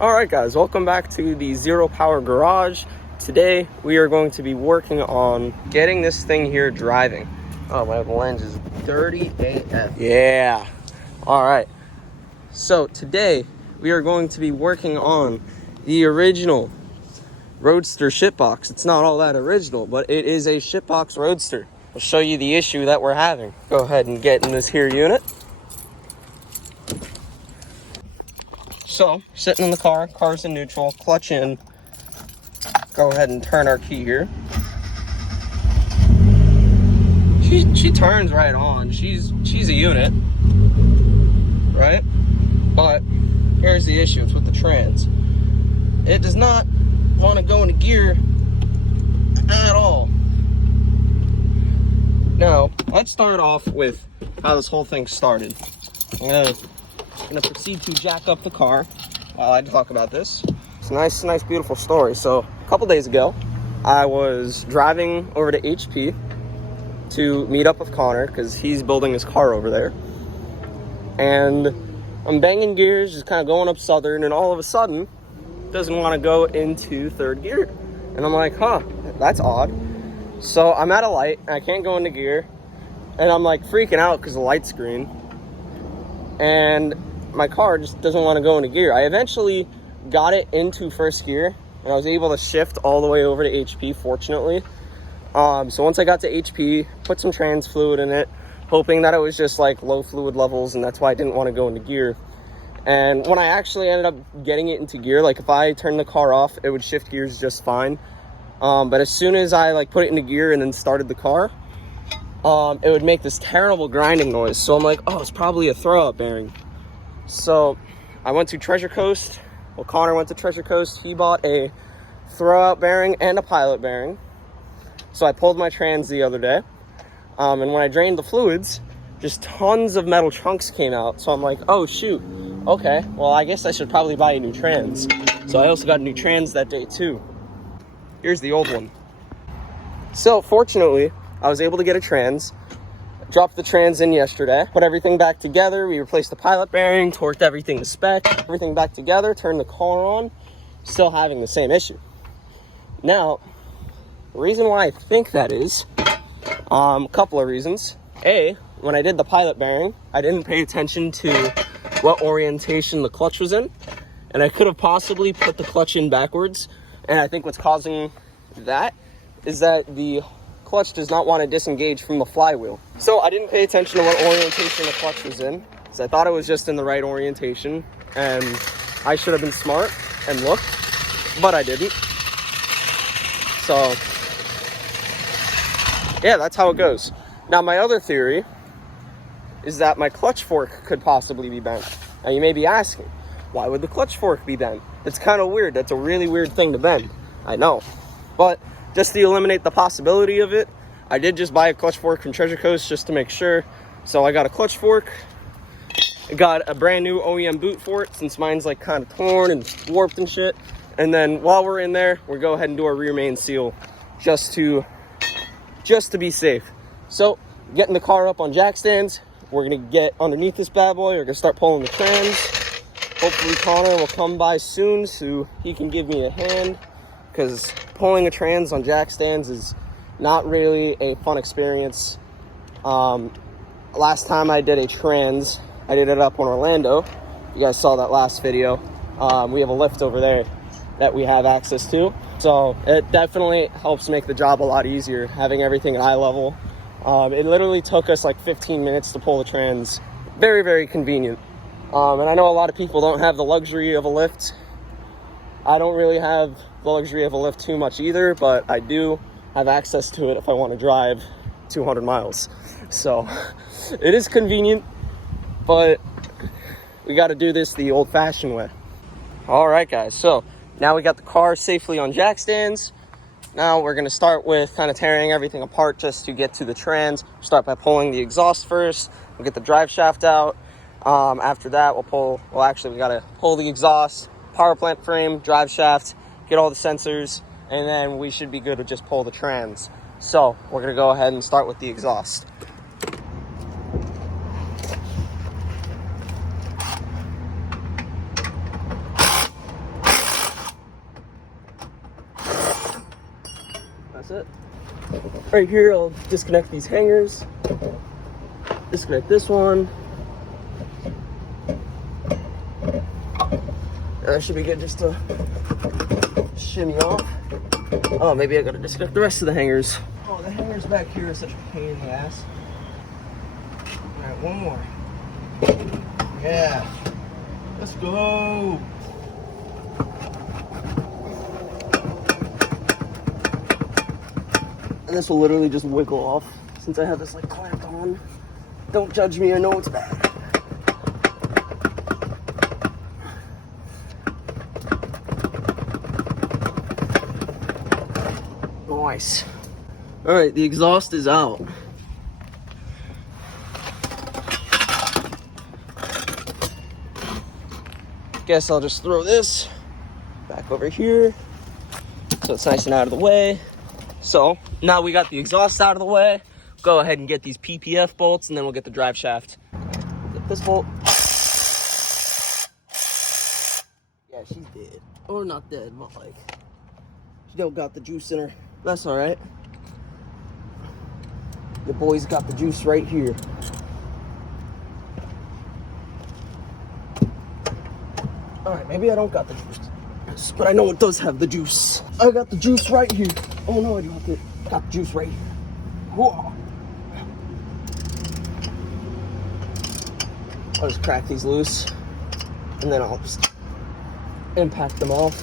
Alright guys, welcome back to the Zero Power Garage. Today we are going to be working on getting this thing here driving. Oh, my lens is dirty AF. Yeah. Alright. So today we are going to be working on the original Roadster shitbox. It's not all that original, but it is a shitbox Roadster. I'll show you the issue that we're having. Go ahead and get in this here unit. So, sitting in the car, car's in neutral, clutch in. Go ahead and turn our key here. She turns right on. She's a unit, right? But here's the issue, it's with the trans. It does not want to go into gear at all. Now, let's start off with how this whole thing started. I'm gonna proceed to jack up the car while I talk about this. It's a nice, beautiful story. So a couple days ago, I was driving over to HP to meet up with Connor because he's building his car over there. And I'm banging gears, just kind of going up southern, and all of a sudden, it doesn't want to go into third gear. And I'm like, huh, that's odd. So I'm at a light, and I can't go into gear, and I'm like freaking out because the light's green. And my car just doesn't want to go into gear. I eventually got it into first gear, and I was able to shift all the way over to HP, fortunately. So once I got to HP, put some trans fluid in it, hoping that it was just like low fluid levels, and that's why I didn't want to go into gear. And when I actually ended up getting it into gear, like if I turned the car off, it would shift gears just fine. But as soon as I like put it into gear and then started the car, it would make this terrible grinding noise. So I'm like, oh, it's probably a throw-out bearing. So I went to Treasure Coast. Well, Connor went to Treasure Coast. He bought a throw-out bearing and a pilot bearing. So I pulled my trans the other day. And when I drained the fluids, just tons of metal chunks came out. So I'm like, oh, shoot. Okay, well, I guess I should probably buy a new trans. So I also got a new trans that day, too. Here's the old one. So fortunately, I was able to get a trans. Dropped the trans in yesterday, put everything back together. We replaced the pilot bearing, torqued everything to spec, everything back together, turned the car on, still having the same issue. Now, the reason why I think that is, a couple of reasons. A, when I did the pilot bearing, I didn't pay attention to what orientation the clutch was in, and I could have possibly put the clutch in backwards, and I think what's causing that is that the clutch does not want to disengage from the flywheel. So I didn't pay attention to what orientation the clutch was in, because I thought it was just in the right orientation, and I should have been smart and looked, but I didn't. So yeah, that's how it goes. Now my other theory is that my clutch fork could possibly be bent. Now you may be asking, why would the clutch fork be bent? It's kind of weird. That's a really weird thing to bend. I know, but just to eliminate the possibility of it, I did just buy a clutch fork from Treasure Coast just to make sure. So I got a clutch fork. I got a brand new OEM boot for it since mine's like kind of torn and warped and shit. And then while we're in there, we'll go ahead and do our rear main seal just to be safe. So getting the car up on jack stands, we're gonna get underneath this bad boy. We're gonna start pulling the trans. Hopefully Connor will come by soon so he can give me a hand, because pulling a trans on jack stands is not really a fun experience. Last time I did a trans, I did it up in Orlando. You guys saw that last video. We have a lift over there that we have access to. So it definitely helps make the job a lot easier, having everything at eye level. It literally took us like 15 minutes to pull the trans. Very, very convenient. And I know a lot of people don't have the luxury of a lift. I don't really have the luxury of a lift too much either, but I do have access to it if I want to drive 200 miles. So it is convenient, but we got to do this the old-fashioned way. All right, guys, so now we got the car safely on jack stands. Now we're going to start with kind of tearing everything apart just to get to the trans. Start by pulling the exhaust first. We'll get the drive shaft out. After that, we got to pull the exhaust, power plant frame, drive shaft, get all the sensors, and then we should be good to just pull the trans. So we're going to go ahead and start with the exhaust. That's it. Right here, I'll disconnect these hangers. Disconnect this one. That should be good just to shimmy off. Oh, maybe I gotta disconnect the rest of the hangers. Oh, the hangers back here are such a pain in the ass. Alright, one more. Yeah. Let's go. And this will literally just wiggle off since I have this like clamped on. Don't judge me, I know it's bad. Nice. All right, the exhaust is out. Guess I'll just throw this back over here so it's nice and out of the way. So now we got the exhaust out of the way. Go ahead and get these PPF bolts, and then we'll get the drive shaft. Get this bolt. Yeah, she's dead. Or not dead, but like, she don't got the juice in her. That's all right. The boy's got the juice right here. All right, maybe I don't got the juice, but I know it does have the juice. I got the juice right here. Oh no, I got the juice right here. Whoa. I'll just crack these loose, and then I'll just impact them off.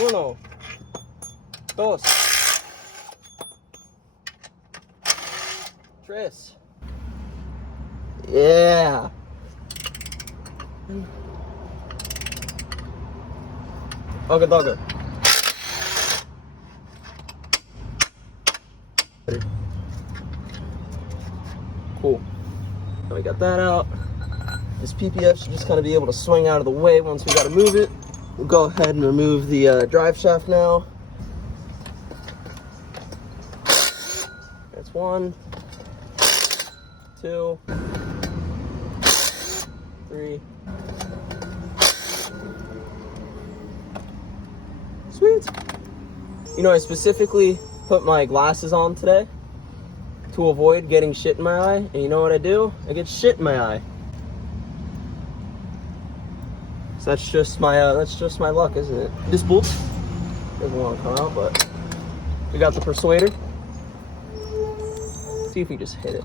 Uno, dos, tres. Yeah. Dogga dogga. Cool. Now we got that out. This PPF should just kind of be able to swing out of the way once we got to move it. We'll go ahead and remove the drive shaft now. That's 1, 2, 3. Sweet. You know, I specifically put my glasses on today to avoid getting shit in my eye. And you know what I do? I get shit in my eye. So that's just my luck, isn't it? This bolt doesn't want to come out, but we got the persuader. See if we just hit it.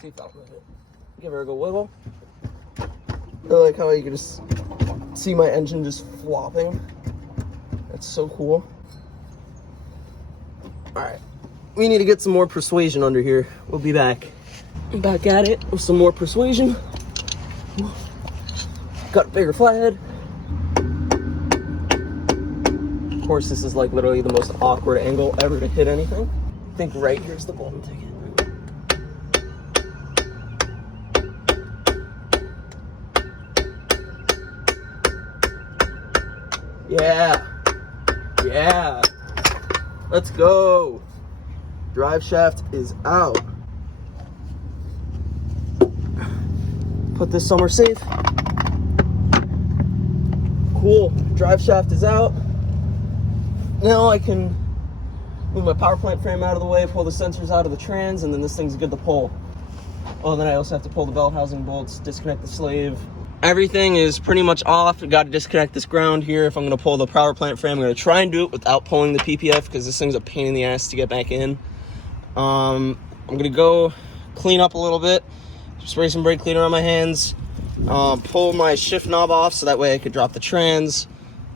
See if I'll move it. Give her a good wiggle. I like how you can just see my engine just flopping. That's so cool. All right, we need to get some more persuasion under here. We'll be back. Back at it with some more persuasion. Got a bigger flathead. Of course, this is like literally the most awkward angle ever to hit anything. I think right here's the golden ticket. Yeah. Yeah. Let's go. Drive shaft is out. Put this somewhere safe. Cool. Drive shaft is out. Now I can move my power plant frame out of the way, pull the sensors out of the trans, and then this thing's good to pull. Oh, then I also have to pull the belt housing bolts, disconnect the slave. Everything is pretty much off. Got to disconnect this ground here. If I'm going to pull the power plant frame, I'm going to try and do it without pulling the PPF because this thing's a pain in the ass to get back in. I'm going to go clean up a little bit, spray some brake cleaner on my hands, pull my shift knob off so that way I could drop the trans.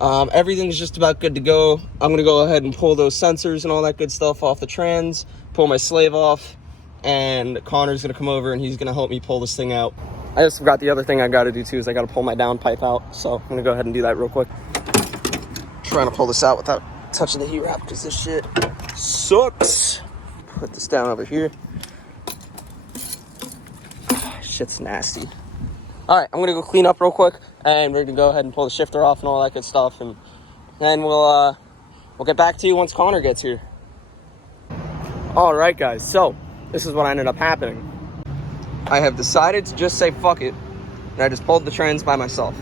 Everything's just about good to go. I'm going to go ahead and pull those sensors and all that good stuff off the trans, pull my slave off, and Connor's going to come over and he's going to help me pull this thing out. I just forgot the other thing I got to do too is I got to pull my down pipe out. So I'm going to go ahead and do that real quick. Trying to pull this out without touching the heat wrap because this shit sucks. Put this down over here. Shit's nasty. All right, I'm going to go clean up real quick and we're going to go ahead and pull the shifter off and all that good stuff. And then we'll get back to you once Connor gets here. All right, guys. So this is what ended up happening. I have decided to just say fuck it, and I just pulled the trans by myself.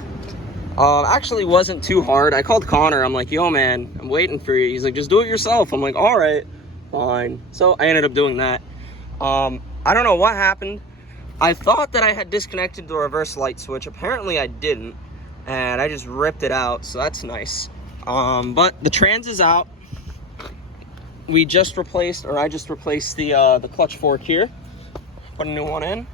Actually wasn't too hard. I called Connor. I'm like, yo man, I'm waiting for you. He's like, just do it yourself. I'm like, all right, fine. So I ended up doing that. I don't know what happened. I thought that I had disconnected the reverse light switch. Apparently I didn't, and I just ripped it out, so that's nice. But the trans is out. We just replaced, or I just replaced the clutch fork here. Put a new one in.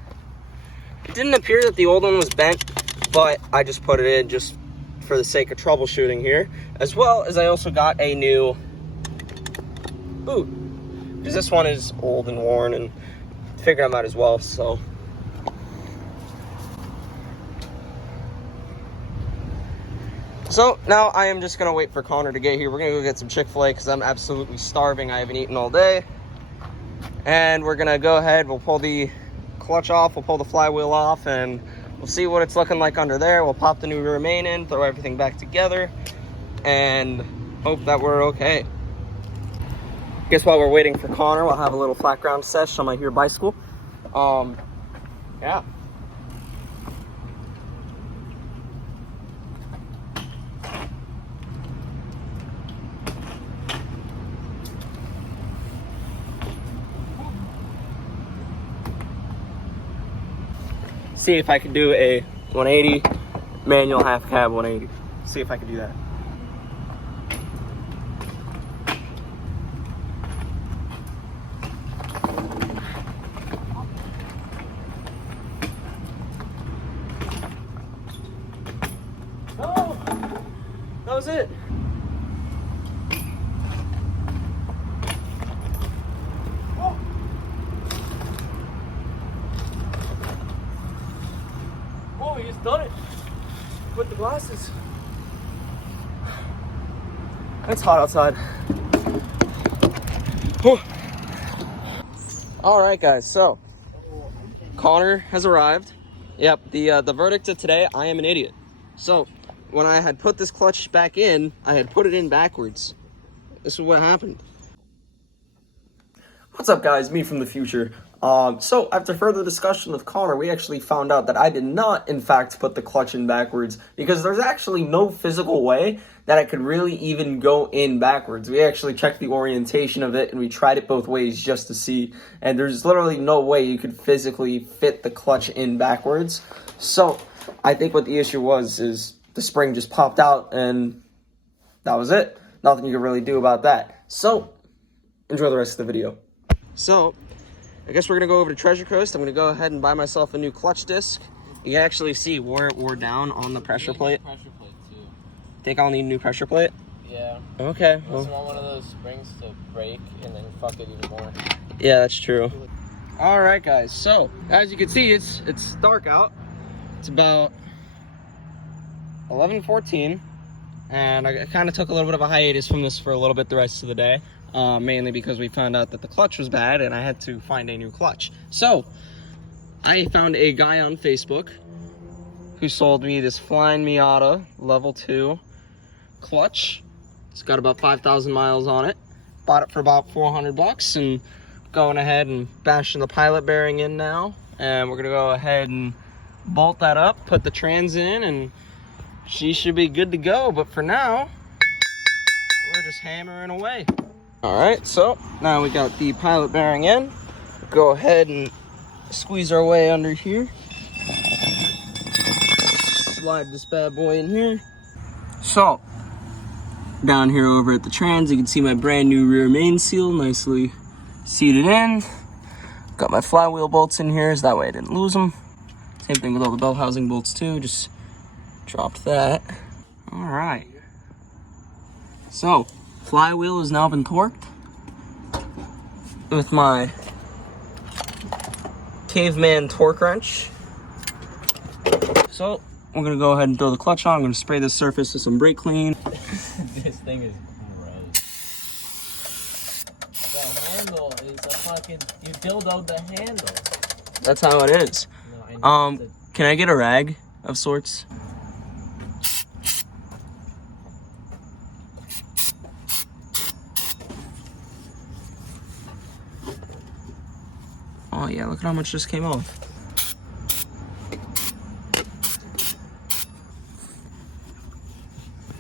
It didn't appear that the old one was bent, but I just put it in just for the sake of troubleshooting here, as well as I also got a new boot, because this one is old and worn, and figured I might as well. So now I am just gonna wait for Connor to get here. We're gonna go get some Chick-fil-A because I'm absolutely starving. I haven't eaten all day, and we're gonna go ahead. We'll pull the clutch off, we'll pull the flywheel off, and we'll see what it's looking like under there. We'll pop the new rear main in, throw everything back together, and hope that we're okay. Guess while we're waiting for Connor, we'll have a little flat ground sesh on my here bicycle. Yeah. See if I can do a 180 manual half cab 180. See if I can do that. Oh, that was it. Oh, you just done it with the glasses. It's hot outside. Whew. All right, guys. So Connor has arrived. Yep. The verdict of today: I am an idiot. So when I had put this clutch back in, I had put it in backwards. This is what happened. What's up, guys? Me from the future. So after further discussion with Connor, we actually found out that I did not, in fact, put the clutch in backwards, because there's actually no physical way that I could really even go in backwards. We actually checked the orientation of it, and we tried it both ways just to see, and there's literally no way you could physically fit the clutch in backwards. So I think what the issue was is the spring just popped out, and that was it. Nothing you could really do about that. So enjoy the rest of the video. So I guess we're gonna go over to Treasure Coast. I'm gonna go ahead and buy myself a new clutch disc. You can actually see where it wore down on the pressure plate. Pressure plate too. Think I'll need a new pressure plate? Yeah. Okay. I just want one of those springs to break and then fuck it even more. Yeah, that's true. All right, guys. So as you can see, it's dark out. It's about 11:14, and I kind of took a little bit of a hiatus from this for a little bit the rest of the day. Mainly because we found out that the clutch was bad and I had to find a new clutch. So I found a guy on Facebook who sold me this flying Miata level 2 clutch. It's got about 5,000 miles on it. Bought it for about 400 bucks, and going ahead and bashing the pilot bearing in now. And we're gonna go ahead and bolt that up, put the trans in, and she should be good to go. But for now, we're just hammering away. All right, so now we got the pilot bearing in. Go ahead and squeeze our way under here. Slide this bad boy in here. So, down here over at the trans, you can see my brand new rear main seal, nicely seated in. Got my flywheel bolts in here, so that way I didn't lose them. Same thing with all the bell housing bolts too, just dropped that. All right. So, flywheel has now been torqued with my caveman torque wrench. So we're gonna go ahead and throw the clutch on. I'm gonna spray this surface with some brake clean. This thing is gross. The handle is a fucking, you dildoed the handle. That's how it is. No, can I get a rag of sorts? Oh yeah, look at how much just came off.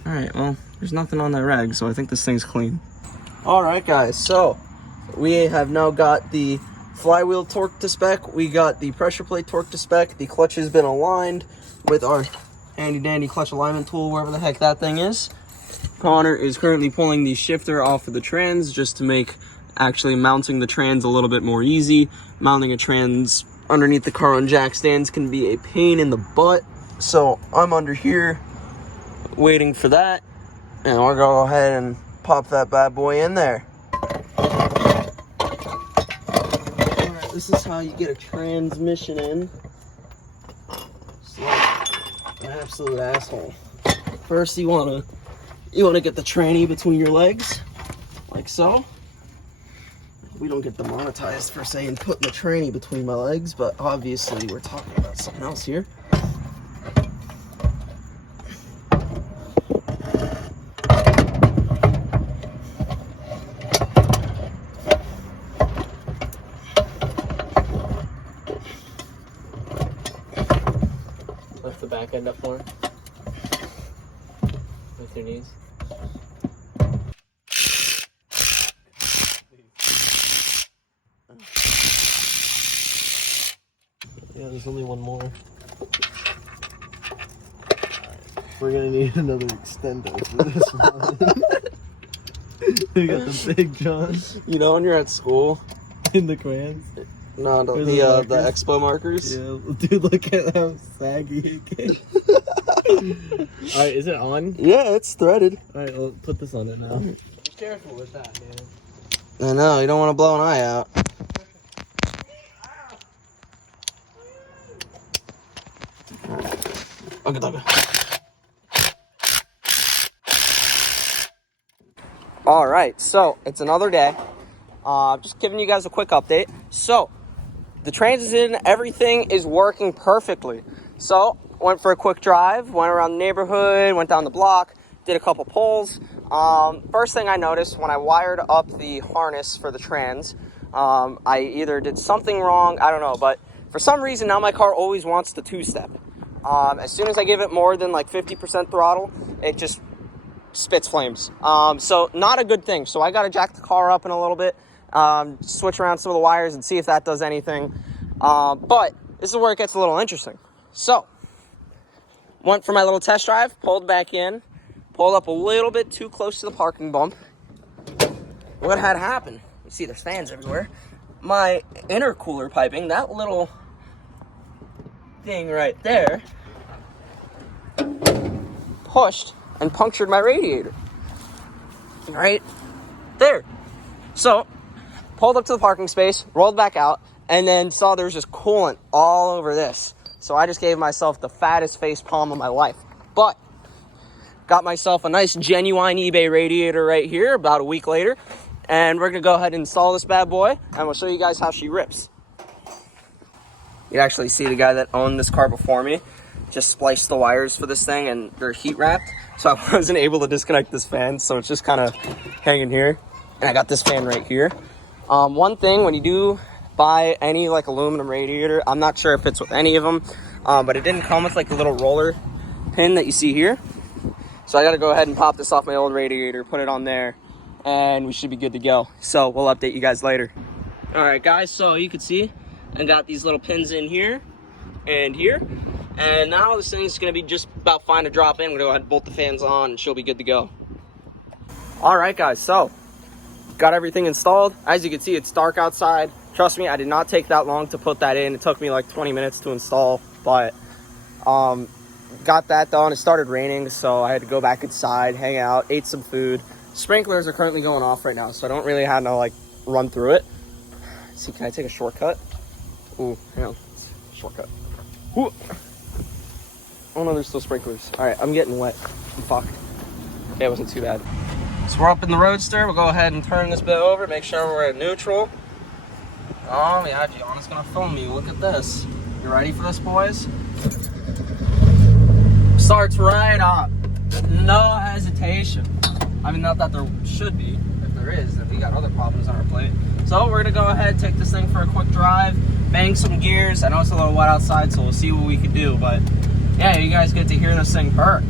All right, well, there's nothing on that rag, so I think this thing's clean. All right, guys, so we have now got the flywheel torque to spec. We got the pressure plate torque to spec. The clutch has been aligned with our handy dandy clutch alignment tool, wherever the heck that thing is. Connor is currently pulling the shifter off of the trans just to make actually mounting the trans a little bit more easy. Mounting a trans underneath the car on jack stands can be a pain in the butt. So I'm under here waiting for that, and we'll go ahead and pop that bad boy in there. Alright, this is how you get a transmission in. It's like an absolute asshole. First you wanna get the tranny between your legs, like so. We don't get demonetized for saying putting the tranny between my legs, but obviously we're talking about something else here. Lift the back end up more. With your knees. Yeah, there's only one more. We're gonna need another extender for this one. We got the big John You know when you're at school? in the crayons. No, the markers? expo markers. Yeah, dude, look at how saggy it gets. Alright, is it on? Yeah, it's threaded. Alright, well, put this on it now. Be careful with that, man. I know, you don't want to blow an eye out. Okay, okay. All right, so it's another day. Just giving you guys a quick update. So the transit, everything is working perfectly. So went for a quick drive, went around the neighborhood, went down the block, did a couple pulls. First thing I noticed when I wired up the harness for the trans, I either did something wrong, I don't know, but for some reason now my car always wants the two-step. As soon as I give it more than like 50% throttle, it just spits flames. So not a good thing. So I got to jack the car up in a little bit, switch around some of the wires and see if that does anything. But this is where it gets a little interesting. So went for my little test drive, pulled back in, pulled up a little bit too close to the parking bump. What had happened? You see there's fans everywhere. My intercooler piping, that little thing right there, pushed and punctured my radiator. Right there. So, pulled up to the parking space, rolled back out, and then saw there was just coolant all over this. So I just gave myself the fattest face palm of my life. But, got myself a nice genuine eBay radiator right here about a week later. And we're going to go ahead and install this bad boy, and we'll show you guys how she rips. You actually see the guy that owned this car before me just spliced the wires for this thing, and they're heat wrapped. So I wasn't able to disconnect this fan, so it's just kind of hanging here. And I got this fan right here. One thing, when you do buy any like aluminum radiator, I'm not sure if it's with any of them, but it didn't come with like the little roller pin that you see here. So I got to go ahead and pop this off my old radiator, put it on there, and we should be good to go. So we'll update you guys later. All right, guys, so you can see I got these little pins in here and here. And now this thing's gonna be just about fine to drop in. We're gonna go ahead and bolt the fans on and she'll be good to go. All right, guys, so got everything installed. As you can see, it's dark outside. Trust me, I did not take that long to put that in. It took me like 20 minutes to install, but got that done. It started raining, so I had to go back inside, hang out, ate some food. Sprinklers are currently going off right now, so I don't really have to like run through it. Let's see, can I take a shortcut? Ooh, hang on, shortcut. Ooh. Oh no, there's still sprinklers. All right, I'm getting wet. I'm fucked. Okay, it wasn't too bad. So we're up in the Roadster. We'll go ahead and turn this bit over, make sure we're at neutral. Oh yeah, Gianna's gonna film me. Look at this. You ready for this, boys? Starts right up. No hesitation. I mean, not that there should be. If there is, then we got other problems on our plate. So we're gonna go ahead, take this thing for a quick drive, bang some gears. I know it's a little wet outside, so we'll see what we can do, but yeah, you guys get to hear this thing purr.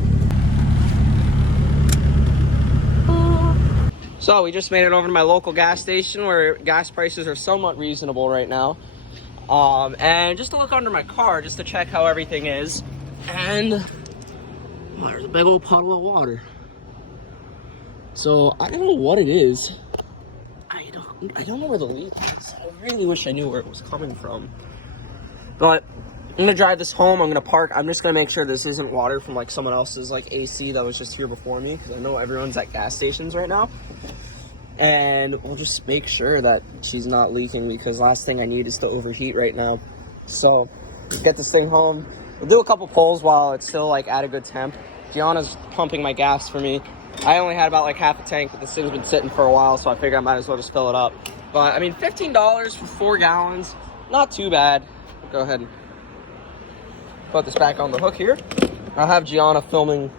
So we just made it over to my local gas station where gas prices are somewhat reasonable right now. And just to look under my car, just to check how everything is. And oh, there's a big old puddle of water. So I don't know what it is. I don't know where the leak is. I really wish I knew where it was coming from. But I'm gonna drive this home. I'm gonna park. I'm just gonna make sure this isn't water from like someone else's like AC that was just here before me, because I know everyone's at gas stations right now. And we'll just make sure that she's not leaking, because last thing I need is to overheat right now. So let's get this thing home. We'll do a couple pulls while it's still like at a good temp. Gianna's pumping my gas for me. I only had about like half a tank, but this thing's been sitting for a while, so I figured I might as well just fill it up. But I mean, $15 for 4 gallons, not too bad. Go ahead and put this back on the hook here. I'll have Gianna filming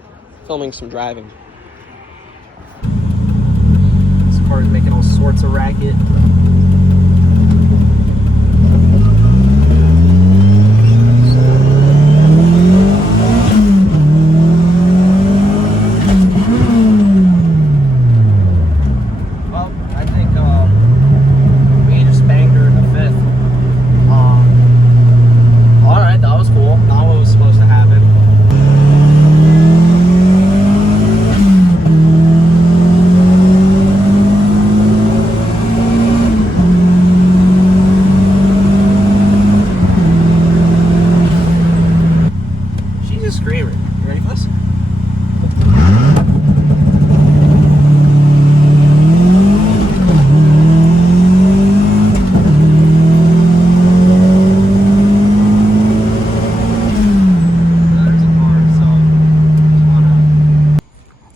some driving. This car is making all sorts of racket. Well, I think we just banged her in the 5th. Alright, that was cool. Not what was supposed to happen. She's a screamer. You ready for this?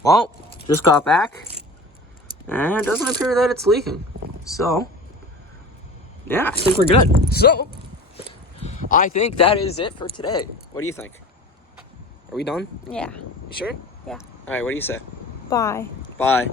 Well, just got back, and it doesn't appear that it's leaking. So, yeah, I think we're good. So, I think that is it for today. What do you think? Are we done? Yeah. You sure? Yeah. All right, what do you say? Bye. Bye.